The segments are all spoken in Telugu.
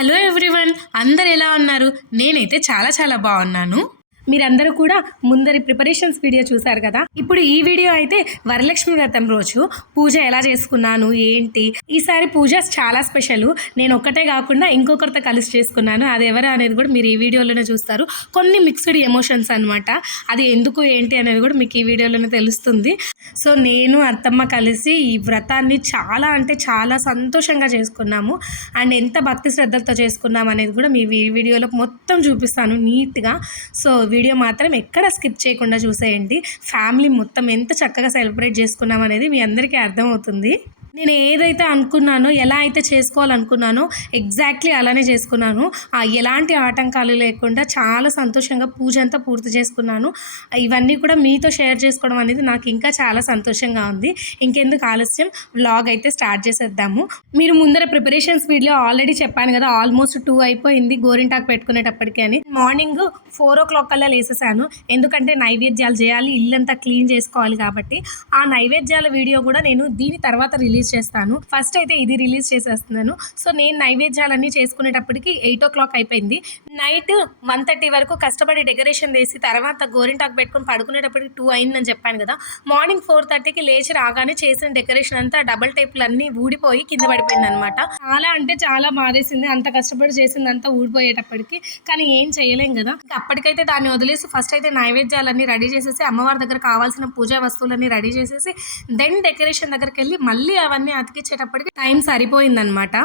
హలో ఎవ్రీవన్, అందరు ఎలా ఉన్నారు? నేనైతే చాలా బాగున్నాను. మీరందరూ కూడా ముందరి ప్రిపరేషన్స్ వీడియో చూసారు కదా. ఇప్పుడు ఈ వీడియో అయితే వరలక్ష్మి వ్రతం రోజు పూజ ఎలా చేసుకున్నాను ఏంటి. ఈసారి పూజ చాలా స్పెషల్. నేను ఒక్కటే కాకుండా ఇంకొకరితో కలిసి చేసుకున్నాను. అది ఎవరు అనేది కూడా మీరు ఈ వీడియోలోనే చూస్తారు. కొన్ని మిక్స్డ్ ఎమోషన్స్ అనమాట. అది ఎందుకు ఏంటి అనేది కూడా మీకు ఈ వీడియోలోనే తెలుస్తుంది. సో నేను అత్తమ్మ కలిసి ఈ వ్రతాన్ని చాలా సంతోషంగా చేసుకున్నాము. అండ్ ఎంత భక్తి శ్రద్ధలతో చేసుకున్నాం అనేది కూడా మీ వీడియోలో మొత్తం చూపిస్తాను నీట్గా. సో వీడియో మాత్రం ఎక్కడ స్కిప్ చేయకుండా చూసేయండి. ఫ్యామిలీ మొత్తం ఎంత చక్కగా సెలబ్రేట్ చేసుకున్నాం అనేది మీ అందరికీ అర్థమవుతుంది. నేను ఏదైతే అనుకున్నానో, ఎలా అయితే చేసుకోవాలనుకున్నానో ఎగ్జాక్ట్లీ అలానే చేసుకున్నాను. ఎలాంటి ఆటంకాలు లేకుండా చాలా సంతోషంగా పూజ అంతా పూర్తి చేసుకున్నాను. ఇవన్నీ కూడా మీతో షేర్ చేసుకోవడం అనేది నాకు ఇంకా చాలా సంతోషంగా ఉంది. ఇంకెందుకు ఆలస్యం, వ్లాగ్ అయితే స్టార్ట్ చేసేద్దాము. మీరు ముందర ప్రిపరేషన్స్ వీడియో ఆల్రెడీ చెప్పాను కదా, ఆల్మోస్ట్ 2 అయిపోయింది గోరింటాకు పెట్టుకునేటప్పటికి అని. మార్నింగ్ 4 o'clock కల్లా లేసేసాను. ఎందుకంటే నైవేద్యాలు చేయాలి, ఇల్లంతా క్లీన్ చేసుకోవాలి కాబట్టి. ఆ నైవేద్యాల వీడియో కూడా నేను దీని తర్వాత రిలీజ్ చేస్తాను. ఫస్ట్ అయితే ఇది రిలీజ్ చేసేస్తున్నాను. సో నేను నైవేద్యాలన్నీ చేసుకునేటప్పటికి 8 o'clock అయిపోయింది. నైట్ 1:30 వరకు కష్టపడి డెకరేషన్ చేసి తర్వాత గోరింటాకు పెట్టుకుని పడుకునేటప్పటికి 2 అయిందని చెప్పాను కదా. మార్నింగ్ 4:30కి లేచి రాగానే చేసిన డెకరేషన్ అంతా డబల్ టైప్లు అన్నీ ఊడిపోయి కింద పడిపోయింది అనమాట. చాలా బాధేసింది. అంత కష్టపడి చేసిందంతా ఊడిపోయేటప్పటికి. కానీ ఏం చేయలేం కదా. అప్పటికైతే దాన్ని వదిలేసి ఫస్ట్ అయితే నైవేద్యాలన్నీ రెడీ చేసేసి అమ్మవారి దగ్గర కావాల్సిన పూజా వస్తువులన్నీ రెడీ చేసేసి దెన్ డెకరేషన్ దగ్గరికి వెళ్ళి మళ్ళీ అవన్నీ అతికిచ్చేటప్పటికి టైం సరిపోయిందనమాట.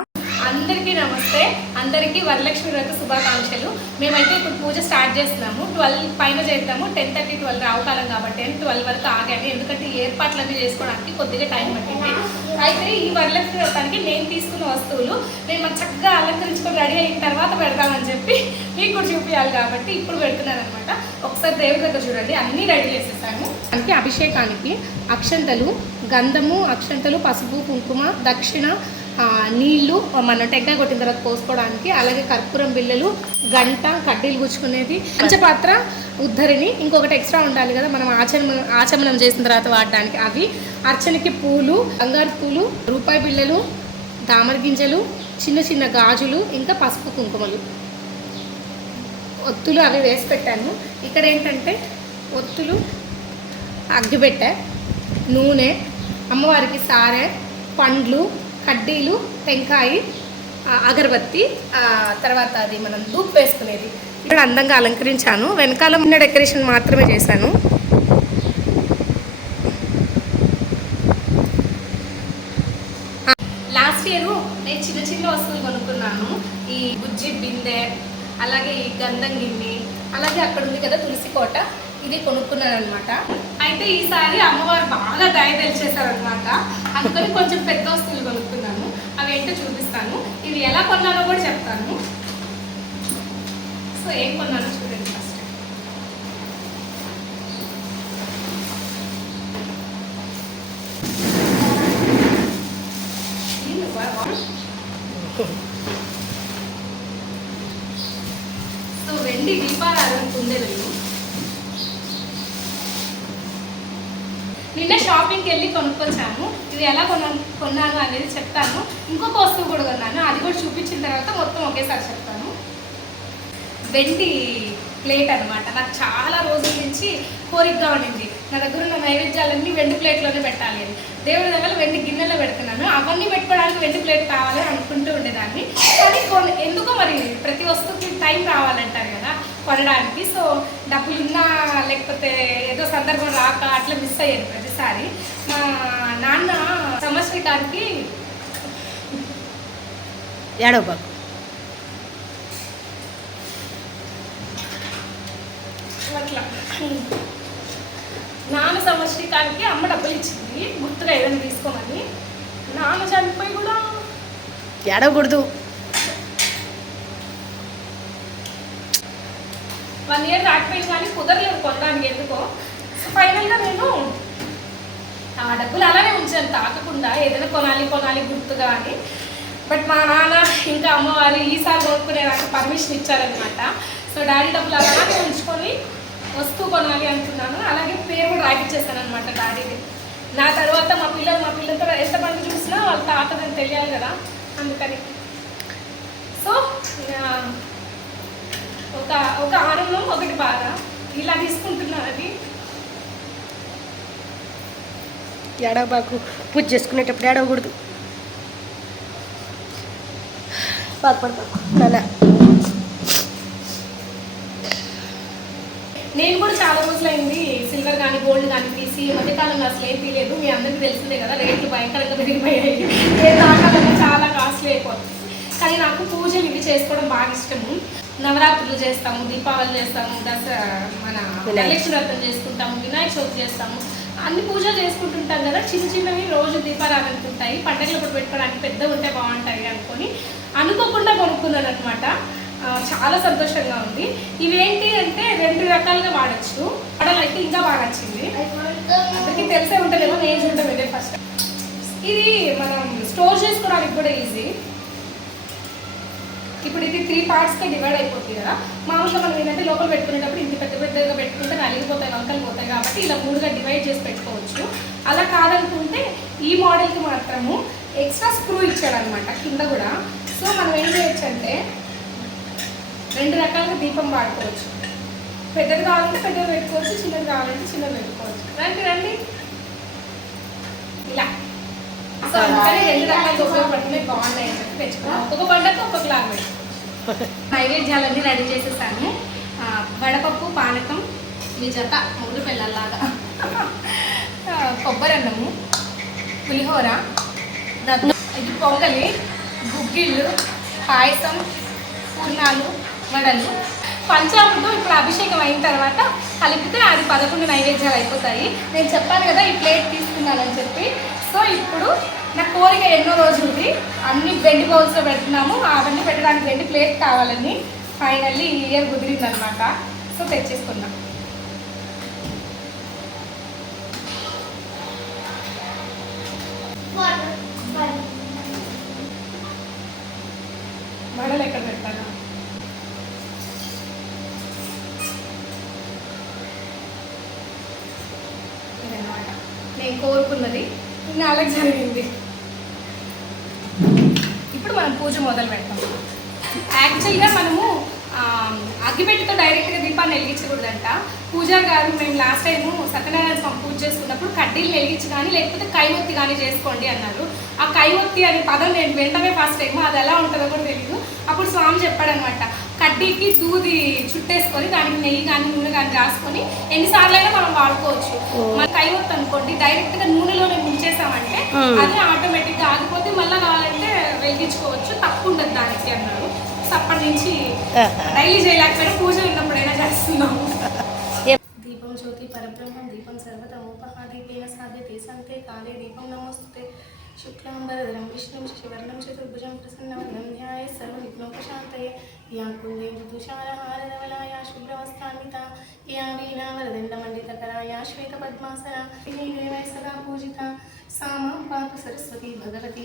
అందరికీ నమస్తే, అందరికీ వరలక్ష్మి వ్రత శుభాకాంక్షలు. మేమైతే ఇప్పుడు పూజ స్టార్ట్ చేస్తున్నాము. 12 పైన చేద్దాము. 10:30 12 రావుకాలం కాబట్టి 12 వరకు ఆగాలి. ఎందుకంటే ఏర్పాట్లన్నీ చేసుకోవడానికి కొద్దిగా టైం పట్టింది. అయితే ఈ వరలక్ష్మి వ్రతానికి నేను తీసుకున్న వస్తువులు మేము చక్కగా అలంకరించుకొని రెడీ అయిన తర్వాత పెడతామని చెప్పి మీకు కూడా చూపించాలి కాబట్టి ఇప్పుడు పెడుతున్నాను అనమాట. ఒకసారి దేవుడి దగ్గర చూడండి, అన్నీ రెడీ చేసేసాను. దానికి అభిషేకానికి అక్షంతలు, గంధము, అక్షంతలు, పసుపు, కుంకుమ, దక్షిణ, నీళ్లు మనం టెంకాయ కొట్టిన తర్వాత పోసుకోవడానికి, అలాగే కర్పూరం బిళ్ళలు, గంట, కడ్డీలు గుచ్చుకునేది, పంచపాత్ర, ఉద్ధరిని, ఇంకొకటి ఎక్స్ట్రా ఉండాలి కదా మనం ఆచమనం చేసిన తర్వాత వాడడానికి. అవి, అర్చనకి పూలు, బంగారు పూలు, రూపాయి బిళ్ళలు, దామర గింజలు, చిన్న గాజులు, ఇంకా పసుపు కుంకుమలు, ఒత్తులు అవి వేసి పెట్టాను. ఇక్కడ ఏంటంటే ఒత్తులు, అగ్గిపెట్టె, నూనె, అమ్మవారికి సారె, పండ్లు, కడ్డీలు, టెంకాయ, అగరబత్తి, తర్వాత అది మనం ధూప్ వేసుకునేది. ఇక్కడ అందంగా అలంకరించాను. వెనకాల ఉన్న డెకరేషన్ మాత్రమే చేశాను. లాస్ట్ ఇయర్ నేను చిన్న వస్తువులు కొనుక్కున్నాను. ఈ బుజ్జి బిందె, అలాగే ఈ గంధం గిన్నె, అలాగే అక్కడ ఉంది కదా తులసి కోట, ఇది కొనుక్కున్నాను అనమాట. అయితే ఈసారి అమ్మవారు బాగా దయ తెలిసేసారనమాట. అందుకని కొంచెం పెద్ద వస్తువులు కొనుక్కున్నాను. అవి ఏంటో చూపిస్తాను. ఇవి ఎలా కొన్నానో కూడా చెప్తాను. సో ఏం కొన్నానో చూడండి ఫస్ట్. సో వెండి దీపారాధన కుందేలు. నిన్న షాపింగ్కి వెళ్ళి కొనుక్కొచ్చాను. ఇది ఎలా కొన్నాను అనేది చెప్తాను. ఇంకొక వస్తువు కూడా కొన్నాను, అది కూడా చూపించిన తర్వాత మొత్తం ఒకేసారి చెప్తాను. వెండి ప్లేట్ అనమాట. నాకు చాలా రోజుల నుంచి కోరికగా ఉండింది, నా దగ్గర ఉన్న నైవేద్యాలన్నీ వెండి ప్లేట్లోనే పెట్టాలి అని. దేవుడి దగ్గర వెండి గిన్నెలో పెడుతున్నాను. అవన్నీ పెట్టుకోవడానికి వెండి ప్లేట్ కావాలి అనుకుంటూ ఉండేదాన్ని. కానీ ఎందుకో మరి ప్రతి వస్తువుకి టైం రావాలంటారు కదా కొనడానికి. సో డబ్బులున్నా లేకపోతే ఏదో సందర్భం రాక అట్లా మిస్ అయ్యాను ప్రతిసారి. మా నాన్న సంవత్సరానికి అట్లా నాన్న సంవత్సరానికి అమ్మ డబ్బులు ఇచ్చింది గుర్తుగా ఏదైనా తీసుకోమని. నాన్న చనిపోయి కూడా ఏడవకూడదు. 1 year రాకపోయింది కానీ కుదరలేదు కొనడానికి ఎందుకో. ఫైనల్గా నేను ఆ డబ్బులు అలానే ఉంచాను తాకకుండా, ఏదైనా కొనాలి గుర్తుగా అని. బట్ మా నాన్న ఇంకా అమ్మవారు ఈసారి కొనుక్కునే నాకు పర్మిషన్ ఇచ్చారనమాట. సో డాడీ డబ్బులు అలానే ఉంచుకొని వస్తువు కొనాలి అనుకున్నాను. అలాగే పేరు కూడా రాయిచ్చేస్తాను అనమాట డాడీని. నా తర్వాత మా పిల్లలతో ఎంతమంది చూసినా వాళ్ళ తాతదని తెలియాలి కదా, అందుకని. సో ఇక ఒక ఒక ఆనందం ఒకటి బాధ ఇలా తీసుకుంటున్నాను. అది ఏడవబాకు, పూజ చేసుకునేటప్పుడు ఏడవకూడదు. బాధపడబాకు నాన్న. నేను కూడా చాలా రోజులైంది సిల్వర్ కానీ గోల్డ్ కానీ తీసి మధ్యకాలంలో అసలు ఏం తీయలేదు. మీ అందరికీ తెలిసిందే కదా, రేట్లు భయంకరంగా పెరిగిపోయాయి. ఏ దాకాలంలో చాలా కాస్ట్లీ అయిపోతుంది. కానీ నాకు పూజలు ఇవి చేసుకోవడం బాగా ఇష్టము. నవరాత్రులు చేస్తాము, దీపావళి చేస్తాము, దసరా మన వరలక్ష్మి వ్రతం చేసుకుంటాము, వినాయక చవితి చేస్తాము, అన్ని పూజలు చేసుకుంటుంటాం కదా. చిన్న చిన్నవి రోజు దీపారాధనకు ఉంటాయి. పండుగలు పెట్టుకోవడానికి పెద్దగా ఉంటే బాగుంటాయి అనుకొని అనుకోకుండా కొనుక్కున్నాను అనమాట. చాలా సంతోషంగా ఉంది. ఇవేంటి అంటే 2 రకాలుగా వాడచ్చు. మోడల్ అయితే ఇంకా బాగా నచ్చింది. అందరికీ తెలిసే ఉంటుందేమో, నేను చూడటం ఇదే ఫస్ట్. ఇది మనం స్టోర్ చేసుకోవడానికి కూడా ఈజీ. ఇప్పుడు ఇది 3 పార్ట్స్గా డివైడ్ అయిపోతుంది కదా. మామూలుగా మనం ఏంటంటే లోపల పెట్టుకునేటప్పుడు ఇంత పెద్ద పెద్దగా పెట్టుకుంటే నలిగిపోతాయి, వంకలు పోతాయి. కాబట్టి ఇలా 3గా డివైడ్ చేసి పెట్టుకోవచ్చు. అలా కాదనుకుంటే ఈ మోడల్కి మాత్రము ఎక్స్ట్రా స్క్రూ ఇచ్చాడు అనమాట కింద కూడా. సో మనం ఏం చేయొచ్చు అంటే 2 రకాలుగా దీపం వాడుకోవచ్చు. పెద్దది కావాలంటే పెద్దది పెట్టుకోవచ్చు, చిన్నది కావాలంటే చిన్నది పెట్టుకోవచ్చు. రండి రండి ఇలా. సో అందుకని 2 రకాలుగా ఉపయోగపడుతున్నాయి, బాగున్నాయి అని చెప్పి తెచ్చుకున్నాం. ఒక్కొక్క పండగ ఒక్కొక్కలాగా పెట్టుకోవచ్చు. నైవేద్యాలన్నీ రెడీ చేసేసాను. వడపప్పు, పానకం, మీ జత 3 పిల్లల్లాగా, కొబ్బరి అన్నము, పులిహోర, ఇది పొంగలి, గుగ్గిళ్ళు, పాయసం, పూర్ణాలు, వడలు, పంచామృతం. ఇప్పుడు అభిషేకం అయిన తర్వాత కలిపితే అది 11 నైవేద్యాలు అయిపోతాయి. నేను చెప్పాను కదా ఈ ప్లేట్ తీసుకున్నానని చెప్పి. సో ఇప్పుడు నా కోరిక ఎన్నో రోజులది, అన్ని బెండి బౌల్స్లో పెడుతున్నాము. అవన్నీ పెట్టడానికి 2 ప్లేట్ కావాలని ఫైనల్లీ ఈ ఇయర్ కుదిరిందనమాట. సో తెచ్చేసుకున్నాం. వడలు ఎక్కడ పెట్టాను? ఇదన్నమాట నేను కోరుకున్నది, నాలుగు జరిగింది. ఇప్పుడు మనం పూజ మొదలు పెడతాం. యాక్చువల్గా మనము అగ్గిపెట్టితో డైరెక్ట్గా దీపాన్ని వెలిగించకూడదంట. పూజారి గారు మేము లాస్ట్ టైము సత్యనారాయణ స్వామి పూజ చేసుకున్నప్పుడు కడ్డీలు వెలిగించి కానీ లేకపోతే కైవొత్తి కానీ చేసుకోండి అన్నారు. ఆ కైవొత్తి అనే పదం నేను వెంటనే ఫస్ట్ టైం, అది ఎలా ఉంటుందో కూడా తెలియదు. అప్పుడు స్వామి చెప్పాడనమాట, కడ్డీకి దూది చుట్టేసుకొని దానికి నెయ్యి కానీ నూనె కానీ రాసుకొని ఎన్నిసార్లు అయినా మనం వాడుకోవచ్చు. మన కైవొత్తి అనుకోండి డైరెక్ట్గా నూనెలోనే ముంచేసామంటే అది ఆటోమేటిక్గా ఆగిపోతే మళ్ళీ కావాలంటే వెలిగించుకోవచ్చు, తప్పు ఉండదు దానికి అన్నారు. అప్పటి నుంచి డైలీ చేయలేకపోయినా పూజ ఉన్నప్పుడైనా చేస్తున్నాము. దీపం జ్యోతి పరబ్రహ్మం దీపం సర్వతమోపహ దీపేన సాధ్యతే సంతే కాలే దీపం నమోస్తుతే శుక్లాంబరధరం విష్ణుం శశివర్ణం చతుర్భుజం ప్రసన్నవదనం ధ్యాయే సర్వవిఘ్నోపశాంతయే యా కుందేందుతుషారహారధవలాయ శుభ్రవస్త్రాన్విత యా వీణావరదండమండితకరా యా శ్వేతపద్మాసన దేవై సదా పూజిత సామాం పాతు సరస్వతి భగవతి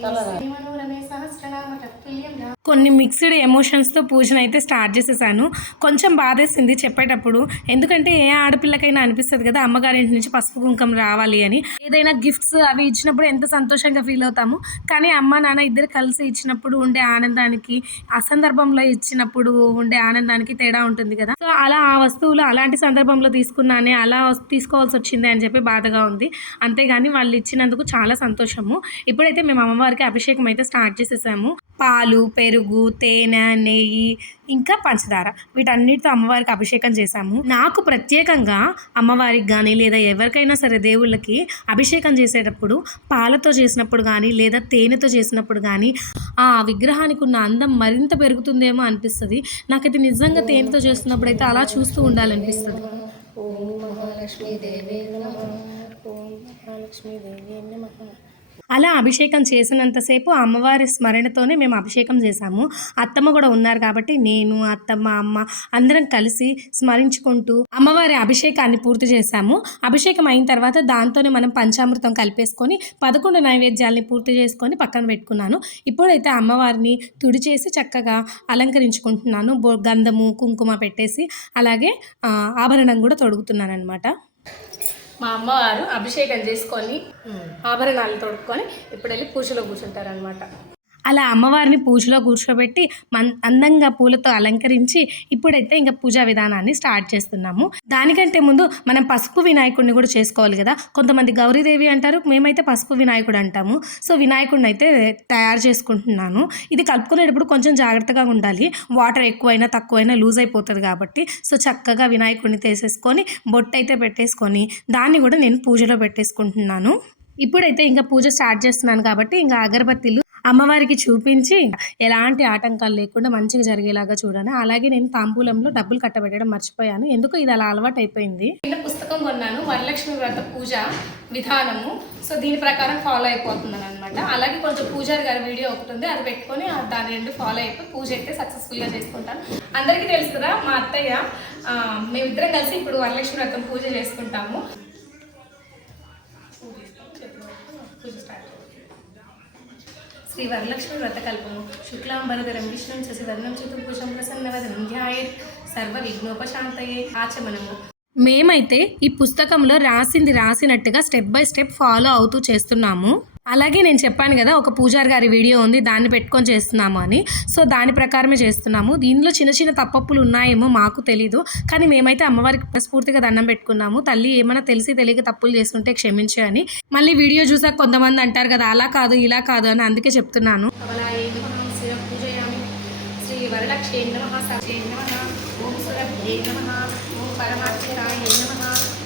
మనోరమే సహస్రనామ తత్తుల్యం. కొన్ని మిక్స్డ్ ఎమోషన్స్తో పూజను అయితే స్టార్ట్ చేసేసాను. కొంచెం బాధేసింది చెప్పేటప్పుడు, ఎందుకంటే ఏ ఆడపిల్లకైనా అనిపిస్తుంది కదా అమ్మగారింటి నుంచి పసుపు కుంకుమ రావాలి అని. ఏదైనా గిఫ్ట్స్ అవి ఇచ్చినప్పుడు ఎంత సంతోషంగా ఫీల్ అవుతాము, కానీ అమ్మ నాన్న ఇద్దరు కలిసి ఇచ్చినప్పుడు ఉండే ఆనందానికి, ఆ సందర్భంలో ఇచ్చినప్పుడు ఉండే ఆనందానికి తేడా ఉంటుంది కదా. సో అలా ఆ వస్తువులు అలాంటి సందర్భంలో తీసుకున్నానే, అలా తీసుకోవాల్సి వచ్చింది అని చెప్పి బాధగా ఉంది. అంతేగాని వాళ్ళు ఇచ్చినందుకు చాలా సంతోషము. ఇప్పుడైతే మేము అమ్మవారికి అభిషేకం అయితే స్టార్ట్ చేసేసాము. పాలు, పెరుగు, తేనె, నెయ్యి, ఇంకా పంచదార, వీటన్నిటితో అమ్మవారికి అభిషేకం చేశాము. నాకు ప్రత్యేకంగా అమ్మవారికి కానీ లేదా ఎవరికైనా సరే దేవుళ్ళకి అభిషేకం చేసేటప్పుడు పాలతో చేసినప్పుడు కానీ లేదా తేనెతో చేసినప్పుడు కానీ ఆ విగ్రహానికి ఉన్న అందం మరింత పెరుగుతుందేమో అనిపిస్తుంది. నాకైతే నిజంగా తేనెతో చేస్తున్నప్పుడు అయితే అలా చూస్తూ ఉండాలనిపిస్తుంది. ఓం మహాలక్ష్మీదేవి నమః, ఓం మహాలక్ష్మీదేవి నమః. అలా అభిషేకం చేసినంతసేపు అమ్మవారి స్మరణతోనే మేము అభిషేకం చేశాము. అత్తమ్మ కూడా ఉన్నారు కాబట్టి నేను, అత్తమ్మ, అమ్మ అందరం కలిసి స్మరించుకుంటూ అమ్మవారి అభిషేకాన్ని పూర్తి చేశాము. అభిషేకం అయిన తర్వాత దాంతోనే మనం పంచామృతం కలిపేసుకొని 11 నైవేద్యాలని పూర్తి చేసుకొని పక్కన పెట్టుకున్నాను. ఇప్పుడైతే అమ్మవారిని తుడిచేసి చక్కగా అలంకరించుకుంటున్నాను. గంధము, కుంకుమ పెట్టేసి అలాగే ఆభరణం కూడా తొడుగుతున్నాను అనమాట. మా అమ్మవారు అభిషేకం చేసుకొని ఆభరణాలు తొడుక్కొని ఇప్పుడు వెళ్ళి పూజలో కూర్చుంటారనమాట. అలా అమ్మవారిని పూజలో కూర్చోబెట్టి అందంగా పూలతో అలంకరించి ఇప్పుడైతే ఇంకా పూజా విధానాన్ని స్టార్ట్ చేస్తున్నాము. దానికంటే ముందు మనం పసుపు వినాయకుడిని కూడా చేసుకోవాలి కదా. కొంతమంది గౌరీదేవి అంటారు, మేమైతే పసుపు వినాయకుడు అంటాము. సో వినాయకుడిని అయితే తయారు చేసుకుంటున్నాను. ఇది కలుపుకునేటప్పుడు కొంచెం జాగ్రత్తగా ఉండాలి. వాటర్ ఎక్కువైనా తక్కువైనా లూజ్ అయిపోతుంది కాబట్టి. సో చక్కగా వినాయకుడిని తీసేసుకొని బొట్టు అయితే పెట్టేసుకొని దాన్ని కూడా నేను పూజలో పెట్టేసుకుంటున్నాను. ఇప్పుడైతే ఇంకా పూజ స్టార్ట్ చేస్తున్నాను కాబట్టి ఇంకా అగరబత్తిలు అమ్మవారికి చూపించి ఎలాంటి ఆటంకాలు లేకుండా మంచిగా జరిగేలాగా చూడాలి. అలాగే నేను తాంబూలంలో డబ్బులు కట్టబెట్టడం మర్చిపోయాను. ఎందుకు ఇది అలా అలవాటు అయిపోయింది. చిన్న పుస్తకం కొన్నాను, వరలక్ష్మి వ్రత పూజ విధానము. సో దీని ప్రకారం ఫాలో అయిపోతున్నాను అనమాట. అలాగే కొంచెం పూజారి గారి వీడియో ఒకటి ఉంది, అది పెట్టుకొని దాని రెండు ఫాలో అయిపోయి పూజ అయితే సక్సెస్ఫుల్గా చేసుకుంటాను. అందరికీ తెలుసు కదా, మా అత్తయ్య మేమిద్దరం కలిసి ఇప్పుడు వరలక్ష్మి వ్రతం పూజ చేసుకుంటాము. పూజ స్టార్ట్. శ్రీ వరలక్ష్మి వ్రతకల్పము శుక్లాంబరధరం విష్ణుం శశివర్ణం చతుర్భుజం ప్రసన్నవదనం ధ్యాయేత్ సర్వ విఘ్నోపశాంతయే ఆచమనము. మేమైతే ఈ పుస్తకంలో రాసినట్టుగా స్టెప్ బై స్టెప్ ఫాలో అవుతూ చేస్తున్నాము. అలాగే నేను చెప్పాను కదా, ఒక పూజారి గారి వీడియో ఉంది, దాన్ని పెట్టుకొని చేస్తున్నాము అని. సో దాని ప్రకారమే చేస్తున్నాము. దీనిలో చిన్న చిన్న తప్పప్పులు ఉన్నాయేమో మాకు తెలీదు, కానీ మేమైతే అమ్మవారికి స్ఫూర్తిగా దండం పెట్టుకున్నాము. తల్లి ఏమైనా తెలిసి తెలియక తప్పులు చేస్తుంటే క్షమించే అని. మళ్ళీ వీడియో చూసాక కొంతమంది అంటారు కదా, అలా కాదు ఇలా కాదు అని, అందుకే చెప్తున్నాను. శ్రీ వరలక్ష్మీ నమః సత్యే నమః ఓం సురభ్యే నమః ఓం పరమాత్మనాయ నమః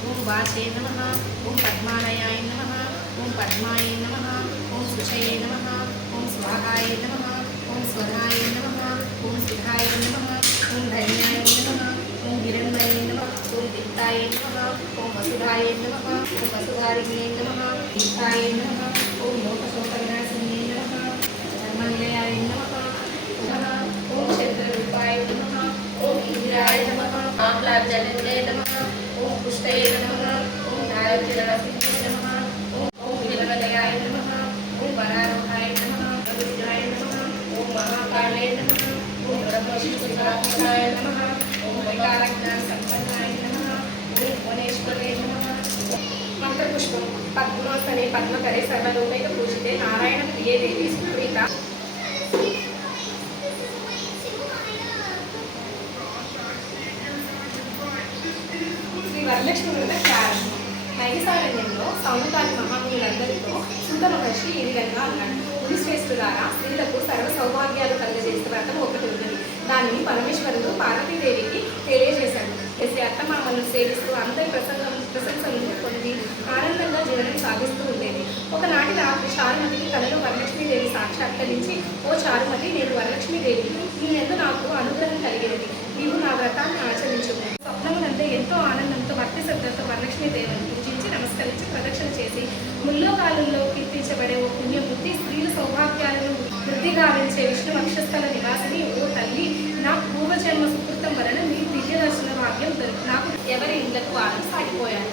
ఓం వాచే నమః ఓం పద్మాలయాయ నమః ఓం పద్మాయ నమః ఓం శుచయే నమః ఓం స్వాహాయ నమః ఓం స్వధాయ నమః ఓం సుధాయ నమః ఓం ధన్యాయ నమః ఓం హిరణ్మయే నమః ఓం దిత్తాయ నమః ఓం వసుధాయ నమః ఓం వసుధారిణ్యే నమః దిత్తాయ నమః ఓం లోకశోకవినాశిన్యే నమః ధర్మనిలయాయ నమః ఓం చంద్రరూపాయ నమః ఓం ఇంద్రాయ నమః ఆహ్లాదజనన్యే నమః ఓం పుష్టయే నమః ఓం దారిద్ర్యనాశిన్యే నమః ఓం విలవలయాయ నమః ఓం వరారోహాయ నమః ప్రబుద్ధాయ నమః ఓం మహాకాళే నమః ఓం బ్రహ్మవిష్ణుపరాత్మకాయ నమః ఓం వైకారజ్ఞాన సంపన్నాయ నమః ఓం భువనేశ్వరే నమః. మంత్రపుష్పం పద్మాసనే పద్మకరే సర్వలోకైక పూజితే నారాయణ ప్రియే దేవి సుప్రీత. వరలక్ష్మి వ్రత ప్రారంభం. నైమిసారణ్యంలో సౌనకాది మహామునులందరితో సూత మహర్షి ఈ విధంగా అన్నాడు. మునిశ్రేష్ఠులారా, స్త్రీలకు సర్వ సౌభాగ్యాలు కలుగజేసే వ్రతం ఒకటి ఉన్నది. దానిని పరమేశ్వరుడు పార్వతీదేవికి తెలియజేశాడు. చేసే అత్తమామలను సేవిస్తూ అందరి ప్రశంసలను పొంది ఆనందంగా జీవనం సాగిస్తూ ఉండేది. ఒకనాటి రాత్రి చారుమతికి కలలో వరలక్ష్మీదేవి సాక్షాత్కరించి, ఓ చారుమతి, నేను వరలక్ష్మీదేవి, నీవెందు నాకు అనుగ్రహం కలిగినది. నీవు నా వ్రతాన్ని ఆచరించు. స్వప్నమునంటే ఎంతో ఆనందంతో భక్తి శ్రద్ధతో వరలక్ష్మీదేవిని పూజించి నమస్కరించి ప్రదక్షిణ చేసి, ముల్లోకాలంలో కీర్తించబడే ఓ పుణ్యమూర్తి, స్త్రీల సౌభాగ్యాలను వృద్ధి గావించే విష్ణు వక్షస్థల నివాసిని, ఓ తల్లి, నా పూర్వజన్మ సుకృతం వలన నీ దివ్య దర్శన భాగ్యం నాకు ఎవరి ఇళ్లకు వారం సాగిపోయాను.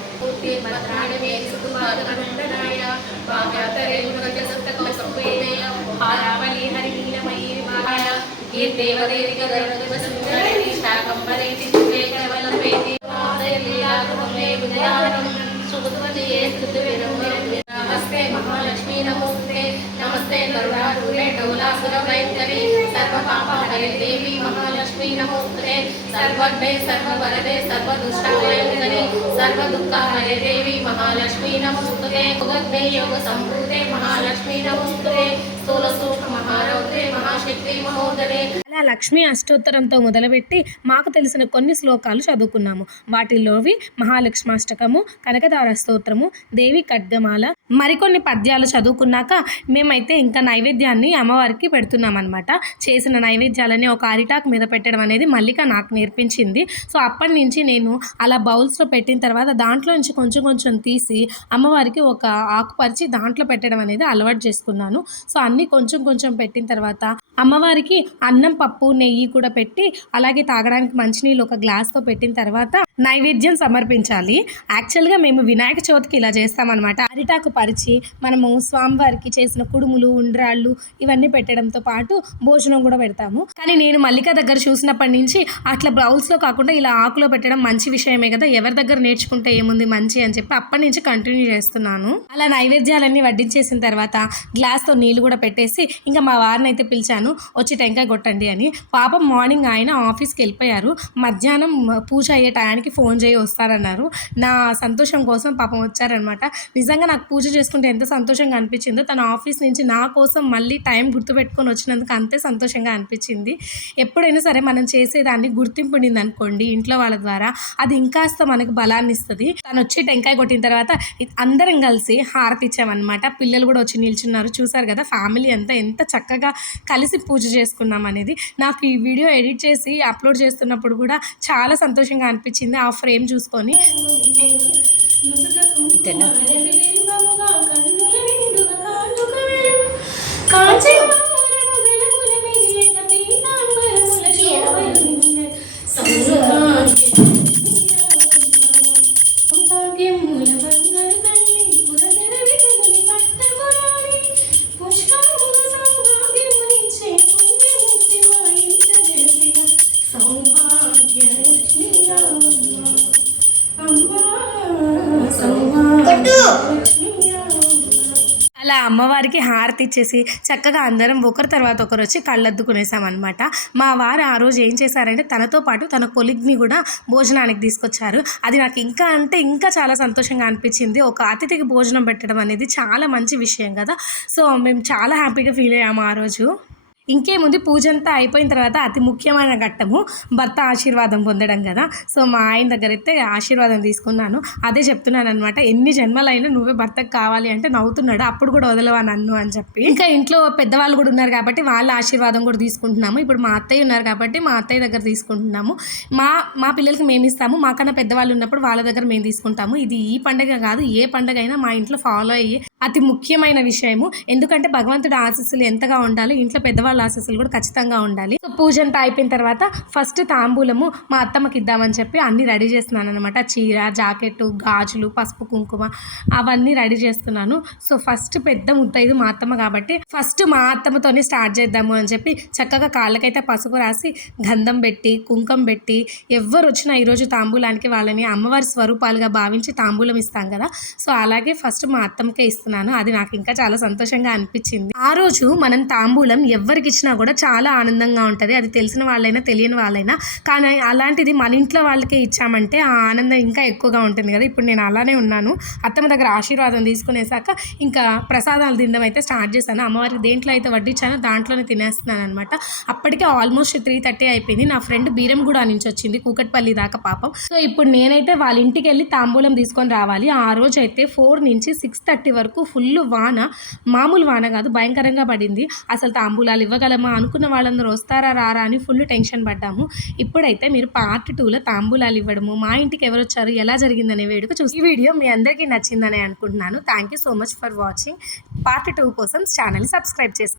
నమస్తే మహాలక్ష్మీ నమోస్తే నమస్తే కరుణారూపే డౌలాసుర వైద్యవి సర్వపాపహరే దేవి మహాలక్ష్మీ నమోస్తే సర్వజ్ఞే సర్వవరదే సర్వదుష్టాలయోగనే సర్వదుఃఖహరే దేవి మహాలక్ష్మీ నమోస్తే యోగజ్ఞే యోగ సంభూతే మహాలక్ష్మీ నమోస్తే స్థూల సూక్ష్మ మహారౌద్రే మహాశక్తి మహోదరే. అలా లక్ష్మీ అష్టోత్తరంతో మొదలుపెట్టి మాకు తెలిసిన కొన్ని శ్లోకాలు చదువుకున్నాము. వాటిల్లోవి మహాలక్ష్మాష్టకము, కనకదార స్తోత్రము, దేవి ఖడ్గమాల, మరికొన్ని పద్యాలు చదువుకున్నాక మేమైతే ఇంకా నైవేద్యాన్ని అమ్మవారికి పెడుతున్నాం అనమాట. చేసిన నైవేద్యాలని ఒక అరిటాకు మీద పెట్టడం అనేది మల్లిక నాకు నేర్పించింది. సో అప్పటి నుంచి నేను అలా బౌల్స్లో పెట్టిన తర్వాత దాంట్లో నుంచి కొంచెం కొంచెం తీసి అమ్మవారికి ఒక ఆకుపరిచి దాంట్లో పెట్టడం అనేది అలవాటు చేసుకున్నాను. సో అన్నీ కొంచెం కొంచెం పెట్టిన తర్వాత అమ్మవారికి అన్నం, పప్పు, నెయ్యి కూడా పెట్టి, అలాగే తాగడానికి మంచినీళ్ళు ఒక గ్లాస్తో పెట్టిన తర్వాత నైవేద్యం సమర్పించాలి. యాక్చువల్గా మేము వినాయక చవితికి ఇలా చేస్తామన్నమాట. అరిటాకు పరిచి మనము స్వామివారికి చేసిన కుడుములు, ఉండ్రాళ్ళు ఇవన్నీ పెట్టడంతో పాటు భోజనం కూడా పెడతాము. కానీ నేను మల్లిక దగ్గర చూసినప్పటి నుంచి అట్లా బౌల్స్లో కాకుండా ఇలా ఆకులో పెట్టడం మంచి విషయమే కదా, ఎవరి దగ్గర నేర్చుకుంటే ఏముంది మంచి అని చెప్పి అప్పటి నుంచి కంటిన్యూ చేస్తున్నాను. అలా నైవేద్యాలన్నీ వడ్డించేసిన తర్వాత గ్లాస్తో నీళ్ళు కూడా పెట్టేసి ఇంకా మా వారిని అయితే పిలిచాను, వచ్చి టెంకాయ కొట్టండి అని. పాపం మార్నింగ్ ఆయన ఆఫీస్కి వెళ్ళిపోయారు. మధ్యాహ్నం పూజ అయ్యే టయానికి ఫోన్ చేయి వస్తారన్నారు. నా సంతోషం కోసం పాపం వచ్చారనమాట. నిజంగా నాకు పూజ చేసుకుంటే ఎంత సంతోషంగా అనిపించిందో, తన ఆఫీస్ నుంచి నా కోసం మళ్ళీ టైం గుర్తుపెట్టుకొని వచ్చినందుకు అంతే సంతోషంగా అనిపించింది. ఎప్పుడైనా సరే మనం చేసేదాన్ని గుర్తింపు ఉండింది అనుకోండి ఇంట్లో వాళ్ళ ద్వారా, అది ఇంకాస్త మనకు బలాన్ని ఇస్తుంది. తను వచ్చి టెంకాయ కొట్టిన తర్వాత అందరం కలిసి హారతి ఇచ్చామన్నమాట. పిల్లలు కూడా వచ్చి నిల్చున్నారు. చూసారు కదా ఫ్యామిలీ అంతా ఎంత చక్కగా కలిసి పూజ చేసుకున్నాం అనేది. నాకు ఈ వీడియో ఎడిట్ చేసి అప్లోడ్ చేస్తున్నప్పుడు కూడా చాలా సంతోషంగా అనిపించింది ఆ ఫ్రేమ్ చూసుకొని. అలా అమ్మవారికి హారతి ఇచ్చేసి చక్కగా అందరం ఒకరి తర్వాత ఒకరు వచ్చి కళ్ళద్దుకునేసామన్నమాట. మా వారు ఆ రోజు ఏం చేశారంటే తనతో పాటు తన కొలిగ్ని కూడా భోజనానికి తీసుకొచ్చారు. అది నాకు ఇంకా అంటే ఇంకా చాలా సంతోషంగా అనిపించింది. ఒక అతిథికి భోజనం పెట్టడం అనేది చాలా మంచి విషయం కదా. సో మేము చాలా హ్యాపీగా ఫీల్ అయ్యాము ఆ రోజు. ఇంకేముంది, పూజ అంతా అయిపోయిన తర్వాత అతి ముఖ్యమైన ఘట్టము భర్త ఆశీర్వాదం పొందడం కదా. సో మా ఆయన దగ్గర అయితే ఆశీర్వాదం తీసుకున్నాను. అదే చెప్తున్నాను అనమాట, ఎన్ని జన్మలైనా నువ్వే భర్తకు కావాలి అంటే నవ్వుతున్నాడు. అప్పుడు కూడా వదలవా నన్ను అని చెప్పి. ఇంకా ఇంట్లో పెద్దవాళ్ళు కూడా ఉన్నారు కాబట్టి వాళ్ళ ఆశీర్వాదం కూడా తీసుకుంటున్నాము. ఇప్పుడు మా అత్తయ్య ఉన్నారు కాబట్టి మా అత్తయ్య దగ్గర తీసుకుంటున్నాము. మా పిల్లలకి మేము ఇస్తాము, మాకన్నా పెద్దవాళ్ళు ఉన్నప్పుడు వాళ్ళ దగ్గర మేము తీసుకుంటాము. ఇది ఈ పండుగ కాదు, ఏ పండుగ అయినా మా ఇంట్లో ఫాలో అయ్యి అతి ముఖ్యమైన విషయము. ఎందుకంటే భగవంతుడి ఆశీస్సులు ఎంతగా ఉండాలి, ఇంట్లో పెద్దవాళ్ళ ఆశీస్సులు కూడా ఖచ్చితంగా ఉండాలి. సో పూజ అంతా అయిపోయిన తర్వాత ఫస్ట్ తాంబూలము మా అత్తమ్మకి ఇద్దామని చెప్పి అన్నీ రెడీ చేస్తున్నాను అనమాట. చీర, జాకెట్, గాజులు, పసుపు, కుంకుమ అవన్నీ రెడీ చేస్తున్నాను. సో ఫస్ట్ పెద్ద ముత్తైదు మా అత్తమ్మ కాబట్టి ఫస్ట్ మా అత్తమ్మతోనే స్టార్ట్ చేద్దాము అని చెప్పి చక్కగా కాళ్ళకైతే పసుపు రాసి గంధం పెట్టి కుంకుమ పెట్టి ఎవరు వచ్చినా ఈరోజు తాంబూలానికి వాళ్ళని అమ్మవారి స్వరూపాలుగా భావించి తాంబూలం ఇస్తాం కదా. సో అలాగే ఫస్ట్ మా అత్తమ్మకే ఇస్తున్నాను. అది నాకు ఇంకా చాలా సంతోషంగా అనిపించింది. ఆ రోజు మనం తాంబూలం ఎవరికి ఇచ్చినా కూడా చాలా ఆనందంగా ఉంటుంది. అది తెలిసిన వాళ్ళైనా తెలియని వాళ్ళైనా. కానీ అలాంటిది మన ఇంట్లో వాళ్ళకే ఇచ్చామంటే ఆ ఆనందం ఇంకా ఎక్కువగా ఉంటుంది కదా. ఇప్పుడు నేను అలానే ఉన్నాను. అత్తమ్మ దగ్గర ఆశీర్వాదం తీసుకునేసాక ఇంకా ప్రసాదాలు తినడం అయితే స్టార్ట్ చేశాను. అమ్మవారికి దేంట్లో అయితే వడ్డించానో దాంట్లోనే తినేస్తున్నాను అనమాట. అప్పటికే ఆల్మోస్ట్ 3:30 అయిపోయింది. నా ఫ్రెండ్ బీరంగూడ నుంచి వచ్చింది, కూకట్పల్లి దాకా పాపం. సో ఇప్పుడు నేనైతే వాళ్ళ ఇంటికి వెళ్ళి తాంబూలం తీసుకొని రావాలి. ఆ రోజు అయితే 4 నుంచి 6:30 వరకు ఫుల్ వాన, మామూలు వాన కాదు, భయంకరంగా పడింది. అసలు తాంబూలాలు ఇవ్వగలమా, అనుకున్న వాళ్ళందరూ వస్తారా రారా అని ఫుల్ టెన్షన్ పడ్డాము. ఇప్పుడైతే మీరు పార్ట్ 2లో తాంబూలాలు ఇవ్వడము, మా ఇంటికి ఎవరు వచ్చారు, ఎలా జరిగిందనే వేడుక చూసి ఈ వీడియో మీ అందరికీ నచ్చిందని అనుకుంటున్నాను. Thank you so much for watching. Part 2 కోసం ఛానల్ సబ్స్క్రైబ్ చేసుకోండి.